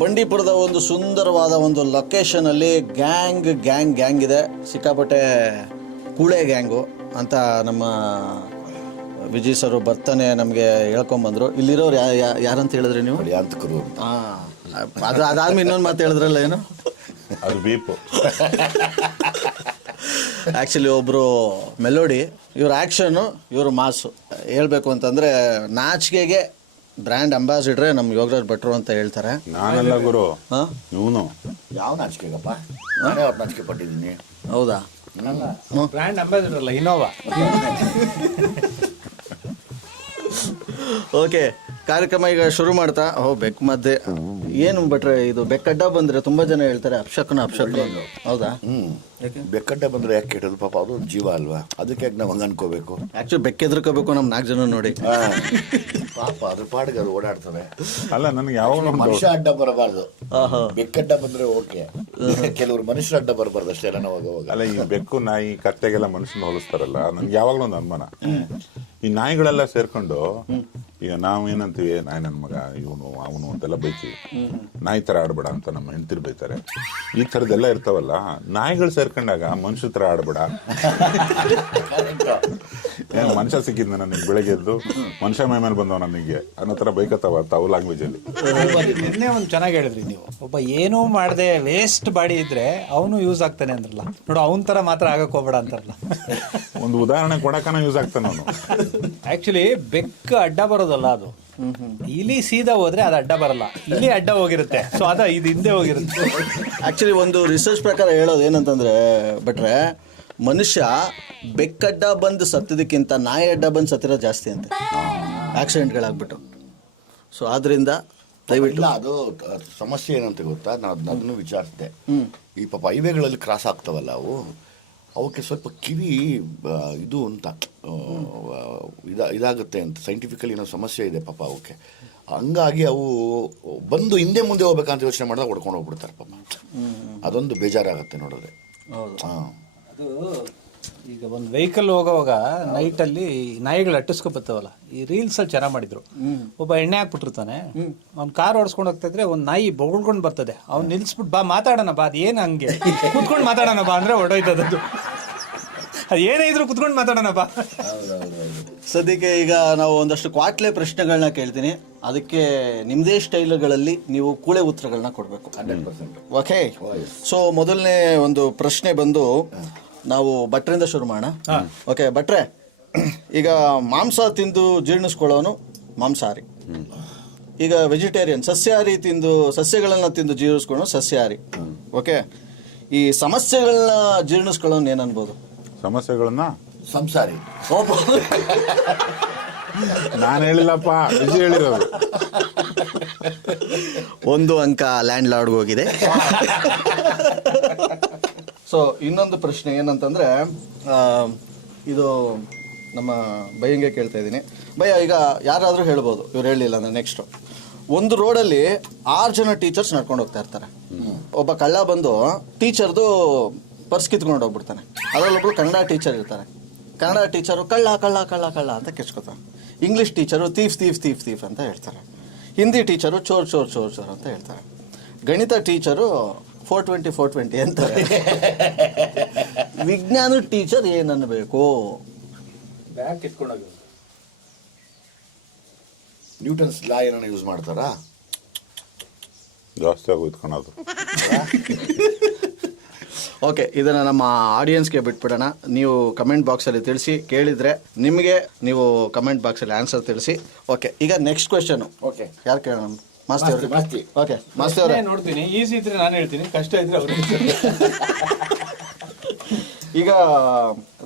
ಬಂಡೀಪುರದ ಒಂದು ಸುಂದರವಾದ ಒಂದು ಲೊಕೇಶನಲ್ಲಿ ಗ್ಯಾಂಗ್ ಇದೆ. ಸಿಕ್ಕಾಪಟ್ಟೆ ಕೂಳೆ ಗ್ಯಾಂಗು ಅಂತ ನಮ್ಮ ವಿಜಯ್ ಸರ್ ಬರ್ತಾನೆ ನಮಗೆ ಹೇಳ್ಕೊಂಬಂದರು. ಇಲ್ಲಿರೋರು ಯಾರಂತ ಹೇಳಿದ್ರಿ ನೀವು? ಯಾಂತಕರು. ಅದಾದ್ಮೇಲೆ ಇನ್ನೊಂದು ಮಾತು ಹೇಳಿದ್ರಲ್ಲ, ಏನು ಅದು ಬೀಪು. ಆ್ಯಕ್ಚುಲಿ ಒಬ್ಬರು ಮೆಲೋಡಿ, ಇವ್ರ ಆ್ಯಕ್ಷನು, ಇವರು ಮಾಸು. ಹೇಳ್ಬೇಕು ಅಂತಂದರೆ ನಾಚಿಕೆಗೆ ಬ್ರ್ಯಾಂಡ್ ಅಂಬಾಸಿಡ್ರೆ ನಮ್ಮ ಯೋಗರಾಜ್ ಭಟ್ರು ಅಂತ ಹೇಳ್ತಾರೆ. ನಾನೆಲ್ಲ ಗುರು. ಇವನು ಯಾವ ನಾಚಿಕೆಗಪ್ಪ? ನಾನೇ ಅವ್ರು ನಾಚಿಕೆ ಪಟ್ಟಿದ್ದೀನಿ. ಹೌದಾ? ಬ್ರ್ಯಾಂಡ್ ಅಂಬಾಸಿಡರ್ ಅಲ್ಲ, ಇನೋವಾ. ಓಕೆ, ಕಾರ್ಯಕ್ರಮ ಈಗ ಶುರು ಮಾಡ್ತಾ ಬೆಕ್ ಮಧ್ಯೆ ಏನು ಭಟ್ರೆ, ಇದು ಬೆಕ್ಕಡ್ಡ ಬಂದರೆ ತುಂಬ ಜನ ಹೇಳ್ತಾರೆ ಅಪ್ಶಕನ. ಹೌದಾ? ಬೆಕ್ಕಡ್ಡ ಬಂದ್ರೆ ಯಾಕೆ ಕೆಟ್ಟದು ಪಾಪ, ಅದು ಒಂದು ಜೀವ ಅಲ್ವಾ, ಅದಕ್ಕೆ ಯಾಕೆ ನಾವು ಹಂಗೆ ಅನ್ಕೋಬೇಕು? ಆ್ಯಕ್ಚುಲಿ ಬೆಕ್ಕೆದ್ರಕೋಬೇಕು ನಮ್ಮ 4 ಜನ ನೋಡಿ. ಪಾಪ ಅದ್ರ ಪಾಡಿಗೆ ಅದು ಓಡಾಡ್ತವೆ. ಅಲ್ಲ, ನನಗೆ ಯಾವಾಗ ಮನುಷ್ಯ ಅಡ್ಡ ಬರಬಾರ್ದು, ಬೆಕ್ಕಡ್ಡ ಬಂದ್ರೆ ಓಕೆ. ಕೆಲವರು ಮನುಷ್ಯರ ಅಡ್ಡ ಬರಬಾರ್ದು ಅಷ್ಟೇ. ಎಲ್ಲ ನಾವು ಹೋಗುವಾಗ ಅಲ್ಲ, ಈ ಬೆಕ್ಕು ನಾಯಿ ಕತ್ತೆಗೆಲ್ಲ ಮನುಷ್ಯನ ಹೋಲಿಸ್ತಾರಲ್ಲ, ನನ್ಗೆ ಯಾವಾಗಲೂ ಒಂದು ಅನುಮಾನ. ಈ ನಾಯಿಗಳೆಲ್ಲ ಸೇರ್ಕೊಂಡು ಈಗ ನಾವು ಏನಂತೀವಿ, ನಾಯಿ ನನ್ನ ಮಗ, ಇವನು ಅವನು ಅಂತೆಲ್ಲ ಬೈತೀವಿ. ನಾಯಿ ತರ ಆಡ್ಬೇಡ ಅಂತ ನಮ್ಮ ಹೆಂಡ್ತಿರು ಬೈತಾರೆ. ಈ ಥರದ್ದೆಲ್ಲ ಇರ್ತಾವಲ್ಲ, ನಾಯಿಗಳು ಸೇರ್ಕೊಂಡಾಗ ಮನುಷ್ಯ ತರ ಆಡ್ಬೇಡ. ಏನು ಮನುಷ್ಯ ಸಿಕ್ಕಿದ್ನ ನನಗೆ ಬೆಳಗ್ಗೆ ಎದ್ದು ಮನುಷ್ಯ ಮೈ ಮೇಲೆ ಬಂದವ ನನಗೆ ಅನ್ನೋ ತರ ಬೈಕತ್ತಾವ ತಾವು ಲ್ಯಾಂಗ್ವೇಜ್ ಅಲ್ಲಿ. ನಿನ್ನೆ ಒಂದು ಚೆನ್ನಾಗಿ ಹೇಳಿದ್ರಿ ನೀವು, ಒಬ್ಬ ಏನೂ ಮಾಡದೆ ವೇಸ್ಟ್ ಬಾಡಿ ಇದ್ರೆ ಅವನು ಯೂಸ್ ಆಗ್ತಾನೆ ಅಂದ್ರಲ್ಲ, ನೋಡು ಅವನ ತರ ಮಾತ್ರ ಆಗಕ್ ಹೋಗ್ಬೇಡ ಅಂತಾರಲ್ಲ. ಒಂದು ಉದಾಹರಣೆ ಕೊಡಕನ ಯೂಸ್ ಆಗ್ತಾನೆ ಅವನು. ಆಕ್ಚುಲಿ ಬೆಕ್ಕು ಅಡ್ಡ ಬರೋದಲ್ಲ, ಅದು ಇಲಿ ಸೀದಾ ಹೋದ್ರೆ ಅದು ಅಡ್ಡ ಬರಲ್ಲ, ಇಲಿ ಅಡ್ಡ ಹೋಗಿರುತ್ತೆ. ಸೊ ಇದು ಹಿಂದೆ ಹೋಗಿರುತ್ತೆ. ಆ್ಯಕ್ಚುಲಿ ಒಂದು ರಿಸರ್ಚ್ ಪ್ರಕಾರ ಹೇಳೋದು ಏನಂತಂದರೆ ಭಟ್ರೆ, ಮನುಷ್ಯ ಬೆಕ್ಕಡ್ಡ ಬಂದು ಸತ್ತಿದ್ದಕ್ಕಿಂತ ನಾಯಿ ಅಡ್ಡ ಬಂದು ಸತ್ತಿರೋ ಜಾಸ್ತಿ ಅಂತೆ, ಆಕ್ಸಿಡೆಂಟ್ಗಳಾಗ್ಬಿಟ್ಟು. ಸೊ ಆದ್ದರಿಂದ ದಯವಿಟ್ಟು ಅದು ಸಮಸ್ಯೆ ಏನಂತ ಗೊತ್ತಾ, ನಾನು ಅದನ್ನು ವಿಚಾರಿಸಿದೆ. ಈ ಪಾಪ ಹೈವೇಗಳಲ್ಲಿ ಕ್ರಾಸ್ ಆಗ್ತಾವಲ್ಲ, ಅವಕ್ಕೆ ಸ್ವಲ್ಪ ಕಿವಿ ಇದು ಅಂತ ಇದಾಗುತ್ತೆ ಅಂತ ಸೈಂಟಿಫಿಕಲಿ ಏನೋ ಸಮಸ್ಯೆ ಇದೆ ಪಾಪ ಅವಕ್ಕೆ. ಹಂಗಾಗಿ ಅವು ಬಂದು ಹಿಂದೆ ಮುಂದೆ ಹೋಗ್ಬೇಕಂತ ಯೋಚನೆ ಮಾಡಿದಾಗ ಹೊಡ್ಕೊಂಡು ಹೋಗ್ಬಿಡ್ತಾರೆ ಪಾಪ. ಅದೊಂದು ಬೇಜಾರಾಗತ್ತೆ ನೋಡಿದ್ರೆ. ಅದು ಈಗ ಒಂದು ವೆಹಿಕಲ್ ಹೋಗೋವಾಗ ನೈಟಲ್ಲಿ ನಾಯಿಗಳು ಅಟ್ಟಿಸ್ಕೊಬರ್ತಾವಲ್ಲ, ಈ ರೀಲ್ಸ್ ಅಲ್ಲಿ ಚೆನ್ನಾಗಿ ಮಾಡಿದ್ರು. ಒಬ್ಬ ಎಣ್ಣೆ ಹಾಕ್ಬಿಟ್ಟಿರ್ತಾನೆ, ಅವ್ನು ಕಾರ್ ಓಡಿಸ್ಕೊಂಡು ಹೋಗ್ತಾ ಇದ್ರೆ ಒಂದು ನಾಯಿ ಬೊಗಳ್ಕೊಂಡು ಬರ್ತದೆ. ಅವ್ನು ನಿಲ್ಸ್ಬಿಟ್ಟು ಬಾ ಮಾತಾಡೋಣ ಬಾ, ಅದು ಏನು ಹಂಗೆ ಕುತ್ಕೊಂಡು ಮಾತಾಡೋಣ ಬಾ ಅಂದ್ರೆ ಹೊಡೋಯ್ತದದು. ಅದು ಏನೇ ಇದ್ರು ಕುತ್ಕೊಂಡು ಮಾತಾಡೋಣ ಬಾ. ಸದ್ಯಕ್ಕೆ ಈಗ ನಾವು ಒಂದಷ್ಟು ಕ್ವಾಟ್ಲೆ ಪ್ರಶ್ನೆಗಳನ್ನ ಕೇಳ್ತೀನಿ, ಅದಕ್ಕೆ ನಿಮ್ಮದೇ ಸ್ಟೈಲ್ಗಳಲ್ಲಿ ನೀವು ಕೂಳೆ ಉತ್ತರಗಳನ್ನ ಕೊಡಬೇಕು. 100%. ಓಕೆ, ಸೊ ಮೊದಲನೇ ಒಂದು ಪ್ರಶ್ನೆ ಬಂದು ನಾವು ಭಟ್ರಿಂದ ಶುರು ಮಾಡೋಣ. ಓಕೆ ಭಟ್ರೆ, ಈಗ ಮಾಂಸ ತಿಂದು ಜೀರ್ಣಿಸ್ಕೊಳ್ಳೋನು ಮಾಂಸಾಹಾರಿ, ಈಗ ವೆಜಿಟೇರಿಯನ್ ಸಸ್ಯಾಹಾರಿ ಸಸ್ಯಗಳನ್ನ ತಿಂದು ಜೀರ್ಣಿಸ್ಕೊಳ್ಳೋನು ಸಸ್ಯಾಹಾರಿ. ಓಕೆ, ಈ ಸಮಸ್ಯೆಗಳನ್ನ ಜೀರ್ಣಿಸ್ಕೊಳ್ಳೋನು ಏನನ್ಬೋದು? ಸಮಸ್ಯೆಗಳನ್ನ ಸಂಸಾರಿ. ನಾನು ಹೇಳಿಲ್ಲಪ್ಪ, ವಿಜಯ್ ಹೇಳಿರೋದು. 1 ಅಂಕ ಲ್ಯಾಂಡ್ ಲಾರ್ಡ್ಗೆ ಹೋಗಿದೆ. ಸೊ ಇನ್ನೊಂದು ಪ್ರಶ್ನೆ ಏನಂತಂದರೆ, ಇದು ನಮ್ಮ ಭಯ್ಯಂಗೆ ಕೇಳ್ತಾ ಇದ್ದೀನಿ. ಭಯ್ಯ, ಈಗ ಯಾರಾದರೂ ಹೇಳ್ಬೋದು, ಇವ್ರು ಹೇಳಲಿಲ್ಲ ಅಂದರೆ ನೆಕ್ಸ್ಟು. ಒಂದು ರೋಡಲ್ಲಿ 6 ಜನ ಟೀಚರ್ಸ್ ನಡ್ಕೊಂಡು ಹೋಗ್ತಾ ಇರ್ತಾರೆ. ಒಬ್ಬ ಕಳ್ಳ ಬಂದು ಟೀಚರ್ದು ಪರ್ಸ್ ಕಿತ್ಕೊಂಡು ಹೋಗ್ಬಿಡ್ತಾನೆ. ಅದರಲ್ಲೊಬ್ರು ಕನ್ನಡ ಟೀಚರ್ ಇರ್ತಾರೆ. ಕನ್ನಡ ಟೀಚರು ಕಳ್ಳ ಕಳ್ಳ ಕಳ್ಳ ಕಳ್ಳ ಅಂತ ಕೆಚ್ಕೋತಾರೆ. ಇಂಗ್ಲೀಷ್ ಟೀಚರು ತೀಫ್ ತೀಫ್ ತೀಫ್ ತೀಫ್ ಅಂತ ಹೇಳ್ತಾರೆ. ಹಿಂದಿ ಟೀಚರು ಚೋರ್ ಚೋರ್ ಚೋರ್ ಚೋರ್ ಅಂತ ಹೇಳ್ತಾರೆ. ಗಣಿತ ಟೀಚರು 420 420 ಅಂತಾರೆ. ವಿಜ್ಞಾನ ಟೀಚರ್ ಏನನ್ನಬೇಕು? ನ್ಯೂಟನ್ಸ್ ಲಾ ಏನೋ ಯೂಸ್ ಮಾಡ್ತಾರಾ? ಜಾಸ್ತಿ ಆಗೋಯ್ತು. ಓಕೆ, ಇದನ್ನು ನಮ್ಮ ಆಡಿಯನ್ಸ್ಗೆ ಬಿಟ್ಬಿಡೋಣ. ನೀವು ಕಮೆಂಟ್ ಬಾಕ್ಸಲ್ಲಿ ತಿಳಿಸಿ, ಕೇಳಿದರೆ ನಿಮಗೆ ನೀವು ಕಮೆಂಟ್ ಬಾಕ್ಸಲ್ಲಿ ಆನ್ಸರ್ ತಿಳಿಸಿ. ಓಕೆ, ಈಗ ನೆಕ್ಸ್ಟ್ ಕ್ವೆಶನು. ಓಕೆ, ಯಾರು ಕೇಳೋಣ? ಮಾಸ್ತಿ ಅವ್ರಿಗೆ. ಓಕೆ, ಮಾಸ್ತಿ ಅವರೇ ನೋಡ್ತೀನಿ, ಈಸಿ ಇದ್ರೆ ನಾನು ಹೇಳ್ತೀನಿ, ಕಷ್ಟ ಇದ್ರೆ ಅವ್ರು. ಈಗ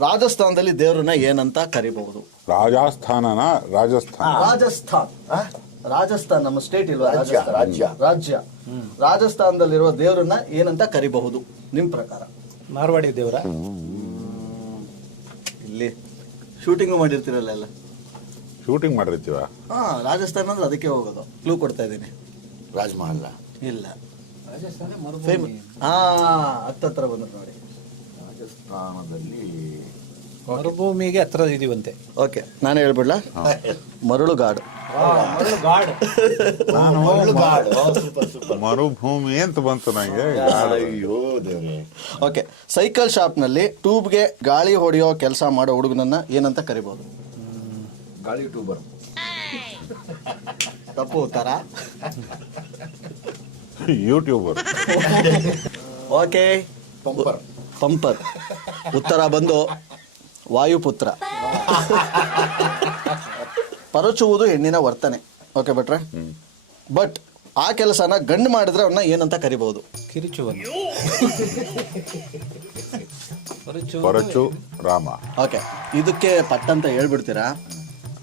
ರಾಜಸ್ಥಾನದಲ್ಲಿ ದೇವ್ರನ್ನ ಏನಂತ ಕರಿಬಹುದು? ರಾಜಸ್ಥಾನ್ ನಮ್ಮ ಸ್ಟೇಟ್ ಇಲ್ವಾ? ರಾಜ್ಯ. ರಾಜಸ್ಥಾನದಲ್ಲಿರುವ ದೇವರನ್ನ ಏನಂತ ಕರಿಬಹುದು ನಿಮ್ ಪ್ರಕಾರ? ಮಾರ್ವಾಡಿ ದೇವರ. ಇಲ್ಲಿ ಶೂಟಿಂಗ್ ಮಾಡಿರ್ತೀರಲ್ಲ ಎಲ್ಲ. ಶೂಟಿಂಗ್ ಮಾಡಿರ್ತೀವ? ರಾಜಸ್ಥಾನ ಅಂದ್ರೆ ಅದಕ್ಕೆ ಹೋಗೋದು. ಕ್ಲೂ ಕೊಡ್ತಾ ಇದ್ದೀನಿ. ರಾಜಮಹಲ್ ಇಲ್ಲ, ರಾಜಸ್ಥಾನ ಹತ್ತತ್ರ ಬಂದ್ರು ನೋಡಿ. ರಾಜಸ್ಥಾನದಲ್ಲಿ ಮರುಭೂಮಿಗೆ ಹತ್ರ ಇದೀವಂತೆ. ಓಕೆ, ನಾನು ಹೇಳ್ಬಿಡ್ಲಾ? ಮರಳುಗಾಡು. ಮರುಭೂಮಿ ಅಂತ ಬಂತು ನಂಗೆ. ಅಯ್ಯೋ ದೇವ್ರೆ. ಓಕೆ, ಸೈಕಲ್ ಶಾಪ್ನಲ್ಲಿ ಟ್ಯೂಬ್ಗೆ ಗಾಳಿ ಹೊಡೆಯೋ ಕೆಲಸ ಮಾಡೋ ಹುಡುಗನನ್ನ ಏನಂತ ಕರಿಬಹುದು? ಗಾಳಿ ಟ್ಯೂಬರ್. ತಪ್ಪು ಉತ್ತರ. ಯೂಟ್ಯೂಬರ್. Okay, bumper. ಪಂಪರ್. ಉತ್ತರ ಬಂದು ವಾಯುಪುತ್ರ. ಪರಚುವುದು ಹೆಣ್ಣಿನ ವರ್ತನೆ. ಓಕೆ ಭಟ್ರೆ, ಬಟ್ ಆ ಕೆಲಸನ ಗಂಡು ಮಾಡಿದ್ರೆ ಅವನ್ನ ಏನಂತ ಕರಿಬಹುದು? ಕಿರುಚುವನು. ಪರಚು ರಾಮ. ಓಕೆ, ಇದಕ್ಕೆ ಪಟ್ಟಂತ ಹೇಳ್ಬಿಡ್ತೀರಾ?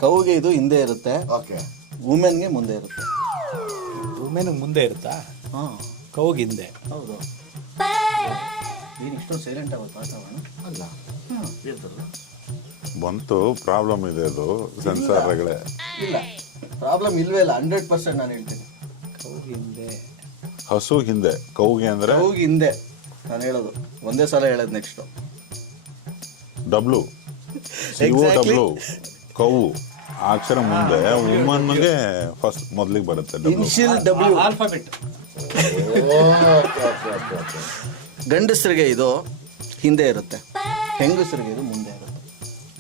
ಕೌಗೆ ಇದು ಹಿಂದೆ ಇರುತ್ತೆ, ಓಕೆ. ವುಮೆನ್ಗೆ ಮುಂದೆ ಇರುತ್ತೆ. ವುಮೆನ್ ಮುಂದೆ ಇರುತ್ತಾ? ಹಾಂ, ಕೌಗ್ ಹಿಂದೆ. ಹೌದು. ನೀನು ಇಷ್ಟೊಂದು ಸೈಲೆಂಟ್ ಆಗುತ್ತೆ ವಾತಾವರಣ ಅಲ್ಲ, ಬಂತು. ಪ್ರಾಬ್ಲಮ್ ಇದೆ, ಅದು ಸೆನ್ಸಾರ್ಗಳೇ. ಇಲ್ಲ, ಪ್ರಾಬ್ಲಮ್ ಇಲ್ವೇ ಇಲ್ಲ. 100% ನಾನು ಹೇಳ್ತೀನಿ. ಕೌಗ್ ಹಿಂದೆ. ಹಸು ಹಿಂದೆ, ಕೌಗೆ ಅಂದ್ರೆ ಕೌಗೆ ಹಿಂದೆ. ನಾನು ಹೇಳೋದು ಒಂದೇ ಸಲ ಹೇಳೋದು. Next W. Exactly. W cow ಆ ಅಕ್ಷರ ಮುಂದೆ ವುಮನ್ಗೆ ಫಸ್ಟ್ ಮೊದಲಿಗೆ ಬರುತ್ತೆ. ಡಬ್ಲು. Initial W. ಆಲ್ಫಾಬೆಟ್. ಗಂಡಸರಿಗೆ ಇದು ಹಿಂದೆ ಇರುತ್ತೆ, ಹೆಂಗಸರಿಗೆ ಇದು ಮುಂದೆ ಇರುತ್ತೆ.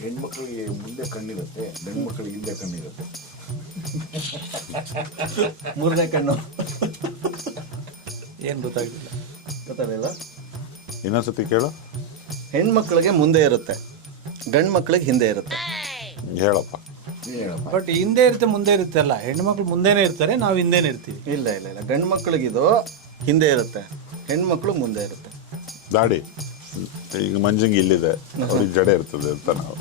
ಹೆಣ್ಮಕ್ಳಿಗೆ ಮುಂದೆ ಕಣ್ಣಿರುತ್ತೆ, ಗಂಡು ಮಕ್ಕಳಿಗೆ ಹಿಂದೆ ಕಣ್ಣಿರುತ್ತೆ. ಮೂರನೇ ಕಣ್ಣು. ಏನ್ ಗೊತ್ತಾಗಿಲ್ಲ. ಗೊತ್ತಾಗಲಿಲ್ಲ? ಇನ್ನೊಂದ್ಸತಿ ಕೇಳು. ಹೆಣ್ಮಕ್ಳಿಗೆ ಮುಂದೆ ಇರುತ್ತೆ, ಗಂಡು ಮಕ್ಳಿಗೆ ಹಿಂದೆ ಇರುತ್ತೆ. ಹೇಳಪ್ಪ. ನೀನ್ ಹೇಳಪ್ಪ. ಬಟ್ ಹಿಂದೆ ಇರುತ್ತೆ ಮುಂದೆ ಇರುತ್ತೆ ಅಲ್ಲ, ಹೆಣ್ಮಕ್ಳು ಮುಂದೆನೆ ಇರ್ತಾರೆ, ನಾವು ಹಿಂದೆನೆ ಇರ್ತೀವಿ. ಇಲ್ಲ ಇಲ್ಲ ಇಲ್ಲ, ಗಂಡು ಮಕ್ಳಿಗೆ ಇದು ಹಿಂದೆ ಇರುತ್ತೆ, ಹೆಣ್ಮಕ್ಳು ಮುಂದೆ ಇರುತ್ತೆ. ದಾಡಿ ಈಗ ಮಂಜಂಗಿ ಇಲ್ಲಿದೆ, ಅವ್ರಿಗೆ ಜಡೆ ಇರ್ತದೆ ಅಂತ ನಾವು.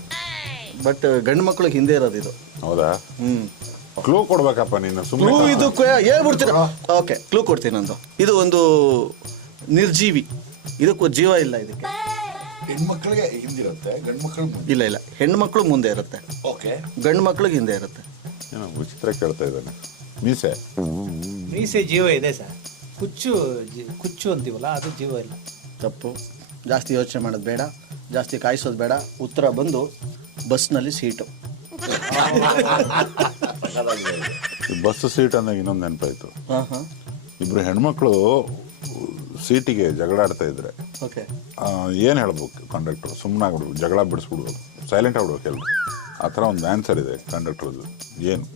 ಬಟ್ ಗಂಡು ಮಕ್ಳಿಗೆ ಹಿಂದೆ ಇರೋದು ಇದು. ಹೌದಾ? ಹ್ಮ್. ಕ್ಲೂ ಕೊಡ್ಬೇಕಪ್ಪ ನೀನು ಕ್ಲೂ ಸುಮ್ಮನೆ. ಇದು ಹೇಳ್ಬಿಡ್ತೀರಾ? ಓಕೆ, ಕ್ಲೂ ಕೊಡ್ತೀನಿ. ನಂದು ಇದು ಒಂದು ನಿರ್ಜೀವಿ, ಇದಕ್ಕೂ ಜೀವ ಇಲ್ಲ. ಇದಕ್ಕೆ ಹೆಣ್ಮಕ್ಳಿಗೆ ಹಿಂದಿರುತ್ತೆ, ಗಂಡು ಮಕ್ಕಳು ಮುಂದೆ. ಇಲ್ಲ ಇಲ್ಲ, ಹೆಣ್ಣು ಮಕ್ಳು ಮುಂದೆ ಇರುತ್ತೆ, ಓಕೆ. ಗಂಡು ಮಕ್ಳಿಗೆ ಹಿಂದೆ ಇರುತ್ತೆ. ಏನೋ ವಿಚಿತ್ರ ಕೇಳ್ತಾ ಇದ್ದಾನೆ. ಮೀಸೆ. ಮೀಸೆ ಜೀವ ಇದೆ ಸರ್. ಕುಚ್ಚು ಅಂತೀವಲ್ಲ, ಅದು ಜೀವ ಇಲ್ಲ. ತಪ್ಪು. ಜಾಸ್ತಿ ಯೋಚನೆ ಮಾಡೋದು ಬೇಡ, ಜಾಸ್ತಿ ಕಾಯಿಸೋದು ಬೇಡ. ಉತ್ತರ ಬಂದು ಬಸ್ನಲ್ಲಿ ಸೀಟು. ಬಸ್ ಸೀಟ್ ಅಂದಾಗ ಇನ್ನೊಂದು ನೆನಪಾಯ್ತು. ಹಾಂ ಹಾಂ. ಇಬ್ರು ಹೆಣ್ಮಕ್ಳು ಸೀಟಿಗೆ ಜಗಳಾಡ್ತಾ ಇದ್ರೆ ಓಕೆ. ಏನು ಹೇಳ್ಬೇಕು ಕಂಡಕ್ಟರ್? ಸುಮ್ಮನೆ ಆಗ್ಬಿಡ್ಬೇಕು, ಜಗಳ ಬಿಡಿಸ್ಬಿಡ್ಬೇಕು, ಸೈಲೆಂಟ್ ಆಗ್ಬಿಡ್ಬೇಕು ಎಲ್ರು. ಆ ಥರ ಒಂದು ಆನ್ಸರ್ ಇದೆ ಕಂಡಕ್ಟರ್ದು. ಏನು?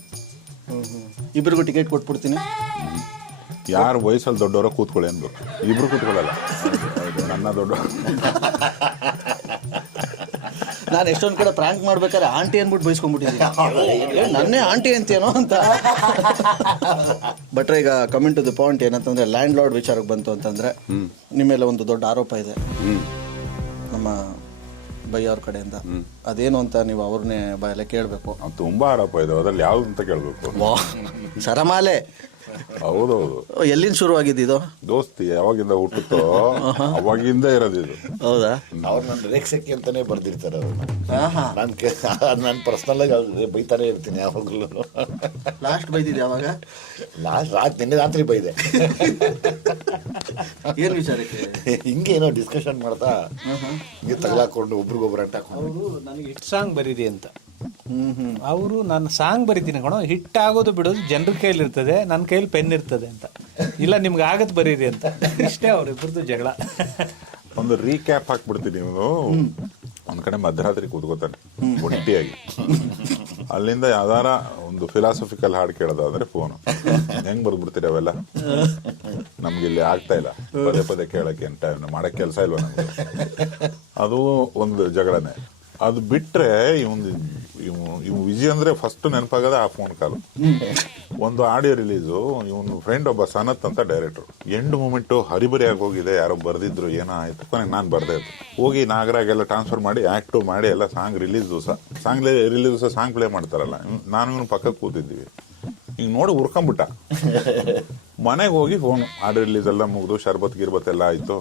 ಇಬ್ಬರಿಗೂ ಟಿಕೆಟ್ ಕೊಟ್ಬಿಡ್ತೀನಿ. ಯಾರು ವಯಸ್ಸಲ್ಲಿ ದೊಡ್ಡವರ ಕೂತ್ಕೊಳ್ಳಿ ಅನ್ಬೇಕು. ಇಬ್ರು ಕೂತ್ಕೊಳ್ಳಲ್ಲ. ನನ್ನ ದೊಡ್ಡ ನಾನು ಎಷ್ಟೊಂದು ಕಡೆ ಪ್ರ್ಯಾಂಕ್ ಮಾಡ್ಬೇಕಾದ್ರೆ ಆಂಟಿ ಅಂದ್ಬಿಟ್ಟು ಬೈಸ್ಕೊಂಡ್ಬಿಟ್ಟಿದ್ದೀನಿ. ನನ್ನೇ ಆಂಟಿ ಅಂತೇನೋ ಅಂತ. ಬಟ್ರೆ ಈಗ ಕಮಿಂಗ್ ಟು ದಿ ಪಾಯಿಂಟ್ ಏನಂತಂದ್ರೆ, ಲ್ಯಾಂಡ್ ಲಾರ್ಡ್ ವಿಚಾರಕ್ಕೆ ಬಂತು ಅಂತಂದ್ರೆ, ನಿಮ್ಮೆಲ್ಲ ಒಂದು ದೊಡ್ಡ ಆರೋಪ ಇದೆ ನಮ್ಮ ಬೈ ಅವ್ರ ಕಡೆಯಿಂದ. ಅದೇನು ಅಂತ ನೀವು ಅವ್ರನ್ನೇ ಬಾಯಲ್ಲೇ ಕೇಳಬೇಕು. ತುಂಬಾ ಆರೋಪ ಇದೆ, ಅದ್ರಲ್ಲಿ ಯಾವ್ದು ಅಂತ ಕೇಳಬೇಕು. ಸರಮಾಲೆ. ಹೌದೌದು. ಎಲ್ಲಿಂದ ಶುರುವಾಗಿದ್ದು ಇದು? ದೋಸ್ತಿ ಯಾವಾಗಿಂದ ಹುಟ್ಟುತ್ತೋ ಅವಾಗಿಂದ ಇರೋದಿದು. ಹೌದಾ? ಅವ್ರು ನನ್ನ ರೇಕ್ಸಕ್ಕೆ ಅಂತಾನೆ ಬರ್ದಿರ್ತಾರೆ ಅವ್ರನ್ನ. ನಾನು ಪರ್ಸ್ನಲ್ ಆಗಿ ಬೈತಾನೆ ಇರ್ತೀನಿ ಯಾವಾಗಲೂ. ಲಾಸ್ಟ್ ಬೈದಿದ್ದು ಯಾವಾಗ? ನಿನ್ನೆ ರಾತ್ರಿ ಬೈದೆ. ಏನು ವಿಚಾರಕ್ಕೆ? ಹಿಂಗೆ ಏನೋ ಡಿಸ್ಕಷನ್ ಮಾಡ್ತಾ ಹಿಂಗೆ ತಗಲಾಕೊಂಡು ಒಬ್ರಿಗೊಬ್ರು ಅಂಟಾಕೊಂಡು. ಅವರು ನನಗೆ ಹಿಟ್ ಸಾಂಗ್ ಬರೀರಿ ಅಂತ. ಅವರು ನಾನು ಸಾಂಗ್ ಬರೀತೀನಿ ಕಣೋ, ಹಿಟ್ ಆಗೋದು ಬಿಡೋದು ಜನರ ಕೈಲಿ ಇರ್ತದೆ, ನನ್ನ ಕೈಲಿ ಪೆನ್ ಇರ್ತದೆ ಅಂತ. ಇಲ್ಲ ನಿಮ್ಗೆ ಆಗತ್ ಬರೀರಿ ಅಂತ. ಇಷ್ಟೇ ಅವ್ರಿಬ್ರದ್ದು ಜಗಳ. ಒಂದು ರೀಕ್ಯಾಪ್ ಹಾಕ್ಬಿಡ್ತೀನಿ. ಇವನು ಒಂದ್ ಕಡೆ ಮಧ್ಯರಾತ್ರಿ ಕೂತ್ಕೋತಾನೆ ಒಂಟಿಯಾಗಿ. ಅಲ್ಲಿಂದ ಯಾವ್ದಾರ ಒಂದು ಫಿಲಾಸಫಿಕಲ್ ಹಾಡು ಕೇಳೋದಾದ್ರೆ ಫೋನು. ಹೆಂಗ್ ಬರ್ದ್ಬಿಡ್ತೀರಿ ಅವೆಲ್ಲ? ನಮ್ಗೆ ಇಲ್ಲಿ ಆಗ್ತಾ ಇಲ್ಲ ಪದೇ ಪದೇ ಕೇಳಕ್ಕೆ, ಟೈಮ್ ಮಾಡಕ್ ಕೆಲಸ ಇಲ್ವ ನಮ್ಗೆ. ಅದು ಒಂದು ಜಗಳನೆ. ಅದು ಬಿಟ್ರೆ ಇವ್ ವಿಜಯ್ ಅಂದ್ರೆ ಫಸ್ಟ್ ನೆನಪಾಗದ ಆ ಫೋನ್ ಕಾಲು. ಒಂದು ಆಡಿಯೋ ರಿಲೀಸು, ಇವನು ಫ್ರೆಂಡ್ ಒಬ್ಬ ಸನತ್ ಅಂತ ಡೈರೆಕ್ಟರ್. ಎಂಡ್ ಮೂಮೆಂಟ್ ಹರಿಬರಿಯಾಗಿ ಹೋಗಿದೆ, ಯಾರೋ ಬರ್ದಿದ್ರು, ಏನೋ ಆಯ್ತು. ಕೊನೆಗೆ ನಾನು ಬರ್ದೇ ಇತ್ತು. ಹೋಗಿ ನಾಗರಾಗೆಲ್ಲ ಟ್ರಾನ್ಸ್ಫರ್ ಮಾಡಿ ಆಕ್ಟ್ ಮಾಡಿ ಎಲ್ಲ ಸಾಂಗ್ ರಿಲೀಸ್ ದಿವಸ ಸಾಂಗ್ ಪ್ಲೇ ಮಾಡ್ತಾರಲ್ಲ, ನಾನು ಇವನು ಪಕ್ಕಕ್ಕೆ ಕೂತಿದ್ದೀವಿ. ಹಿಂಗೆ ನೋಡಿ ಉರ್ಕೊಂಬಿಟ್ಟ. ಮನೆಗೆ ಹೋಗಿ ಫೋನ್ ಆರ್ಡರ್ ರಿಲೀಸ್ ಎಲ್ಲ ಮುಗಿದು ಶರ್ಬತ್ ಗಿರ್ಬತ್ ಎಲ್ಲ ಆಯ್ತು.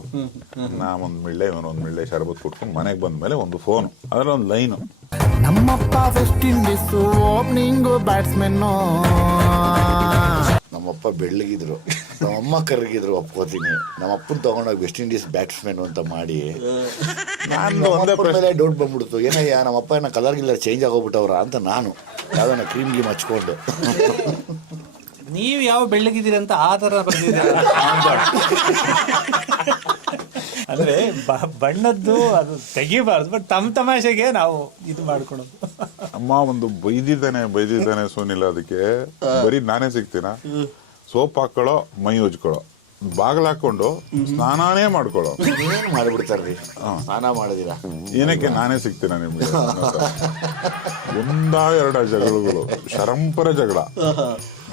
ನಾ ಒಂದ್ ಮಿಳ್ಳೆ ಇವನೊಂದ್ ಮಿಳ್ಳೆ ಶರ್ಬತ್ ಕುಟ್ಕೊಂಡು ಮನೆಗೆ ಬಂದ್ಮೇಲೆ ಒಂದು ಫೋನು, ಅದ್ರಲ್ಲಿ ಒಂದು ಲೈನು, ನಮ್ಮಪ್ಪ ವೆಸ್ಟ್ ಇಂಡೀಸ್ ಓಪನಿಂಗ್ ಬ್ಯಾಟ್ಸ್ಮನ್. ನಮ್ಮಪ್ಪ ಬೆಳ್ಳಗಿದ್ರು. ನಮ್ಮಮ್ಮ ಕರಗಿದ್ರು ಒಪ್ಕೋತೀನಿ. ನಮ್ಮ ಅಪ್ಪನ ತಗೊಂಡೋಗಿ ವೆಸ್ಟ್ ಇಂಡೀಸ್ ಬ್ಯಾಟ್ಸ್ಮನ್ ಅಂತ ಮಾಡಿ ನಾನು ಒಂದೇ ಮೇಲೆ ಡೌಟ್ ಬಂದ್ಬಿಡ್ತು, ಏನಯ್ಯ ನಮ್ಮಪ್ಪ ಏನೋ ಕಲರ್ ಗಿಲ್ಲರ್ ಚೇಂಜ್ ಆಗೋಗ್ಬಿಟ್ಟವ್ರ ಅಂತ. ನಾನು ಯಾವ್ದಾನ ಕ್ರೀಮ್ ಗೀಮ್ ಹಚ್ಕೊಂಡು ನೀವು ಯಾವ ಬೆಳ್ಳಗಿದ್ದೀರಿ ಅಂತ ಆ ಥರ ಬರ್ತಿದ್ದೀರ. ಅಂದ್ರೆ ಬಣ್ಣದ್ದು ಅದು ತೆಗಿಬಾರ್ದು, ಬಟ್ ತಮಾಷೆಗೆ ನಾವು ಇದು ಮಾಡ್ಕೊಳೋದು. ಅಮ್ಮ ಒಂದು ಬೈದಿದ್ದಾನೆ ಸೋನಿಲ್ಲ, ಅದಕ್ಕೆ ಬರೀ ನಾನೇ ಸಿಗ್ತೀನ. ಸೋಪ್ ಹಾಕೊಳ್ಳೋ, ಮೈ ಉಜ್ಕೊಳ್ಳೋ, ಬಾಗಿಲು ಹಾಕೊಂಡು ಸ್ನಾನಾನೇ ಮಾಡ್ಕೊಳ್ಳೋ. ಏನು ಮಾಡಿಬಿಡ್ತಾರ್ರಿ ಸ್ನಾನ ಮಾಡಿದಿರ. ಏನಕ್ಕೆ ನಾನೇ ಸಿಗ್ತೀನ ನಿಮ್ಗೆ? ಎರಡ ಜಗಳಗಳು, ಶರಂಪರ ಜಗಳ,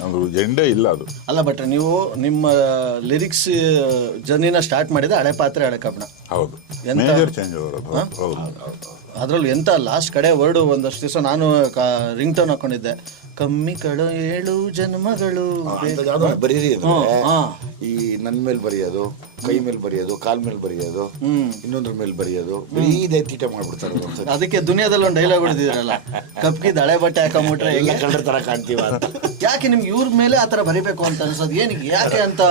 ಅದು ಎಂಡೇ ಇಲ್ಲ ಅದು. ಅಲ್ಲ ಬಟ್ ನೀವು ನಿಮ್ಮ ಲಿರಿಕ್ಸ್ ಜರ್ನಿನ ಸ್ಟಾರ್ಟ್ ಮಾಡಿದೆ ಹಳೆ ಪಾತ್ರೆ ಹಳೆ ಕಬ್ಬಣ. ಹೌದು, ಮೇಜರ್ ಚೇಂಜ್ ಅವರದು. ಹೌದು, ಅದ್ರಲ್ಲಿ ಎಂತ ಲಾಸ್ಟ್ ಕಡೆ ವರ್ಡು ಒಂದಷ್ಟು ದಿವಸ ನಾನು ರಿಂಗ್ ಟೋನ್ ಹಾಕೊಂಡಿದ್ದೆ, ಕಮ್ಮಿ ಕಳು 7 ಜನ್ಮಗಳು ಬರೀರಿ ಅಂದ್ರೆ ಈ ನನ್ ಮೇಲೆ ಬರೆಯೋದು, ಕೈ ಮೇಲೆ ಬರೆಯೋದು, ಕಾಲ್ ಮೇಲೆ ಬರೆಯೋದು, ಇನ್ನೊಂದ್ರ ಮೇಲೆ ಬರೆಯೋದು, ಬರೀ ಇದೇ ತೀಟ ಮಾಡ್ಬಿಡ್ತಾರೆ. ಅದಕ್ಕೆ ದುನಿಯಾದಲ್ಲಿ ಒಂದು ಡೈಲಾಗ್ ಹೊಡೆದಿದ್ರಲ್ಲ, ಕಪ್ಪಿದ ಹಳೆ ಬಟ್ಟೆ ಹಾಕೊಂಡ್ಬಿಟ್ರೆ ಎಲ್ಲ ಕಳ್ಳರ ತರ ಕಾಣ್ತೀವ ಅಂತ. ಯಾಕೆ ನಿಮ್ಗೆ ಇವ್ರ ಮೇಲೆ ಆತರ ಬರಿಬೇಕು ಅಂತ ಅನ್ಸೋದು ಏನಕ್ಕೆ, ಯಾಕೆ ಅಂತ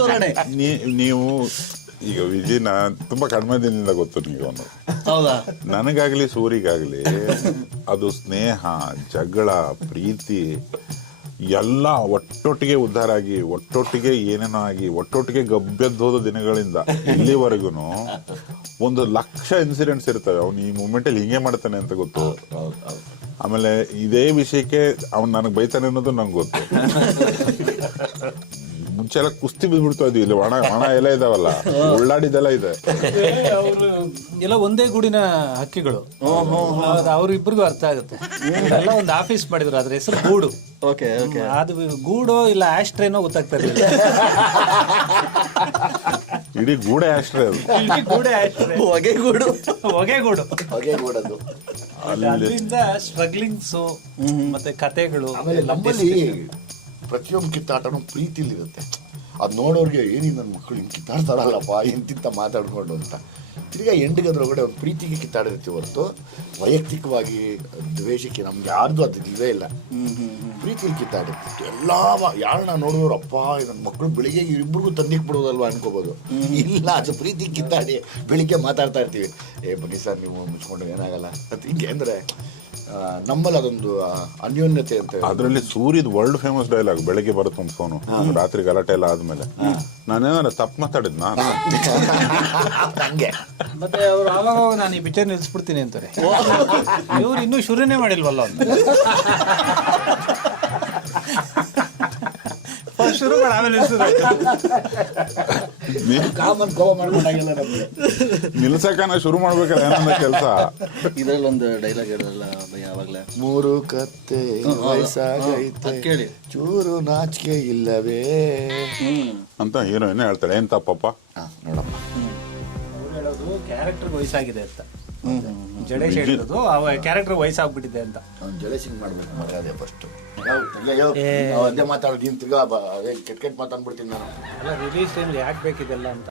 ಧೋರಣೆ? ನೀವು ಈಗ ವಿಜಿನ ತುಂಬಾ ಕಡಿಮೆ ದಿನದಿಂದ ಗೊತ್ತು ನೀವು. ಅವನು ಹೌದಾ? ನನಗಾಗ್ಲಿ ಸೂರಿಗಾಗ್ಲಿ ಅದು ಸ್ನೇಹ, ಜಗಳ, ಪ್ರೀತಿ ಎಲ್ಲ ಒಟ್ಟೊಟ್ಟಿಗೆ ಉದ್ಧಾರ ಆಗಿ, ಒಟ್ಟೊಟ್ಟಿಗೆ ಏನೇನೋ ಆಗಿ, ಒಟ್ಟೊಟ್ಟಿಗೆ ಗಬ್ಬೆದ್ದೋದ ದಿನಗಳಿಂದ ಇಲ್ಲಿವರೆಗೂ 1,00,000 ಇನ್ಸಿಡೆಂಟ್ಸ್ ಇರ್ತವೆ. ಅವ್ನು ಈ ಮೂಮೆಂಟಲ್ಲಿ ಹಿಂಗೆ ಮಾಡ್ತಾನೆ ಅಂತ ಗೊತ್ತು. ಆಮೇಲೆ ಇದೇ ವಿಷಯಕ್ಕೆ ಅವ್ನು ನನಗೆ ಬೈತಾನೆ ಅನ್ನೋದು ನಂಗೆ ಗೊತ್ತು. ಮುಂಚೆ ಎಲ್ಲ ಕುಸ್ತಿ ಬಿದ್ಬಿಡ್ತಾ ಇದ್ವಿ, ಇಲ್ಲಿ ಒಣ ಎಲ್ಲ ಇದಾವಲ್ಲ, ಉಳ್ಳಾಡಿದೆಲ್ಲ ಇದೆ. ಅವರು ಎಲ್ಲ ಒಂದೇ ಗೂಡಿನ ಹಕ್ಕಿಗಳು, ಅವ್ರಿಬ್ರಿಗೂ ಅರ್ಥ ಆಗುತ್ತೆ. ಎಲ್ಲ ಒಂದು ಆಫೀಸ್ ಮಾಡಿದ್ರು, ಅದ್ರ ಹೆಸರು ಗೂಡು. Okay okay. ಅದು ಗೂಡೋ ಇಲ್ಲ ಆಸ್ಟ್ರೇನೋ ಗೊತ್ತಾಗ್ತಾ ಇರಲಿಲ್ಲ. ಇಡೀ ಗೂಡೆ ಆಶ್ರಯ ಅದು. ಗೂಡೆ ಆಸ್ಟ್ರೇ, ಹೊಗೆಗೂಡು. ಹೊಗೆಗೂಡದು. ಅದರಿಂದ ಸ್ಟ್ರಗ್ಲಿಂಗ್ಸು ಮತ್ತೆ ಕತೆಗಳು. ಆಮೇಲೆ ನಮ್ಮಲ್ಲಿ ಪ್ರತಿಯೊಂದು ಕಿತ್ತಾಟನೂ ಪ್ರೀತಿಲಿರುತ್ತೆ. ಅದು ನೋಡೋರಿಗೆ ಏನಿ ನನ್ನ ಮಕ್ಕಳು ಹಿಂಗೆ ಕಿತ್ತಾಡ್ತಾರಲ್ಲಪ್ಪ ಇಂತಿಂತ ಮಾತಾಡ್ಕೊಂಡು ಅಂತ. ತಿರ್ಗಾ ಎಂಡಿಗದ್ರೊಳಗಡೆ ಒಂದು ಪ್ರೀತಿಗೆ ಕಿತ್ತಾಡಿರ್ತೀವಿ ಹೊರತು ವೈಯಕ್ತಿಕವಾಗಿ ದ್ವೇಷಕ್ಕೆ ನಮ್ಗೆ ಯಾರ್ದು ಅದು ಇಲ್ಲವೇ ಇಲ್ಲ. ಪ್ರೀತಿಲಿ ಕಿತ್ತಾಡಿರ್ತೀವಿ ಎಲ್ಲ. ಯಾರನ್ನ ನೋಡಿದ್ರು ಅಪ್ಪ ನನ್ನ ಮಕ್ಕಳು ಬೆಳಿಗ್ಗೆ ಇಬ್ಬರಿಗೂ ತಂದಿಕ್ ಬಿಡೋದಲ್ವಾ ಅನ್ಕೋಬೋದು. ಇಲ್ಲ, ಅದು ಪ್ರೀತಿ ಕಿತ್ತಾಡಿ ಬೆಳಿಗ್ಗೆ ಮಾತಾಡ್ತಾ ಇರ್ತೀವಿ, ಬನ್ನಿ ಸರ್ ನೀವು ಮುಚ್ಕೊಂಡು ಏನಾಗಲ್ಲ ಅಂತ ಹಿಂಗೆ. ಅಂದರೆ ನಮ್ಮಲ್ಲಿ ಅದೊಂದು ಅನ್ಯೋನ್ಯತೆ ಅಂತ. ಅದರಲ್ಲಿ ಸೂರ್ಯದ ವರ್ಲ್ಡ್ ಫೇಮಸ್ ಡೈಲಾಗ್, ಬೆಳಗ್ಗೆ ಬರುತ್ತೆ ಒಂದು ಫೋನು, ರಾತ್ರಿ ಗಲಾಟೆ ಎಲ್ಲ ಆದ್ಮೇಲೆ, ನಾನೇನಾರ ತಪ್ಪು ಮಾತಾಡಿದ್ನಾ? ಹಂಗೆ ಮತ್ತೆ ಅವ್ರು ಆವಾಗ ನಾನು ಈ ಪಿಕ್ಚರ್ ನಿಲ್ಸ್ಬಿಡ್ತೀನಿ ಅಂತಾರೆ. ಇವ್ರು ಇನ್ನೂ ಶುರುನೇ ಮಾಡಿಲ್ವಲ್ಲ ಅಂತ. ಶುರು ಮಾಡಿ ಆಮೇಲೆ ಕಾಮನ್ ಕೋಪ ಮಾಡ್ಕೊಂಡಾಗಿಲ್ಲ ನಮ್ಗೆ. ನಿಲ್ಸಕನ ಶುರು ಮಾಡ್ಬೇಕಲ್ಲ ಏನನ್ನ ಕೆಲಸ. ಇದ್ರಲ್ಲಿ ಒಂದು ಡೈಲಾಗ್ ಹೇಳಿದ್ರಲ್ಲ ಭಯ ಯಾವಾಗ್ಲೇ, 3 ಕತ್ತೆ ವಯಸ್ಸಾಗೈತೆ ಕೇಳಿ, ಚೂರು ನಾಚಿಕೆ ಇಲ್ಲವೇ ಅಂತ ಹೀರೋಯಿನ್ ಹೇಳ್ತಾಳೆ. ಏನ್ ತಪ್ಪಪ್ಪ? ನೋಡಪ್ಪ, ಅವ್ರು ಹೇಳೋದು ಕ್ಯಾರೆಕ್ಟರ್ ವಯಸ್ಸಾಗಿದೆ ಅಂತ. ಜಡೇಶ್ ಹೇಳಿರೋದು ಕ್ಯಾರೆಕ್ಟರ್ ವಯಸ್ಸಾಗ್ಬಿಟ್ಟಿದೆ ಅಂತ. ಅವ್ನು ಜಲೇಸಿಂಗ್ ಮಾಡ್ಬೇಕು ಮರ್ಯಾದೆ ಫಸ್ಟ್. ಅದೇ ಮಾತಾಡೋದು, ನೀನು ತಿರ್ಗಾ ಕೆಟ್ಟ ಮಾತಾಡ್ಬಿಡ್ತೀನಿ ನಾನು. ಅಲ್ಲ, ರಿಲೀಸ್ ಟೈಮ್ಲಿ ಯಾಕೆ ಬೇಕಿದೆಲ್ಲ ಅಂತ.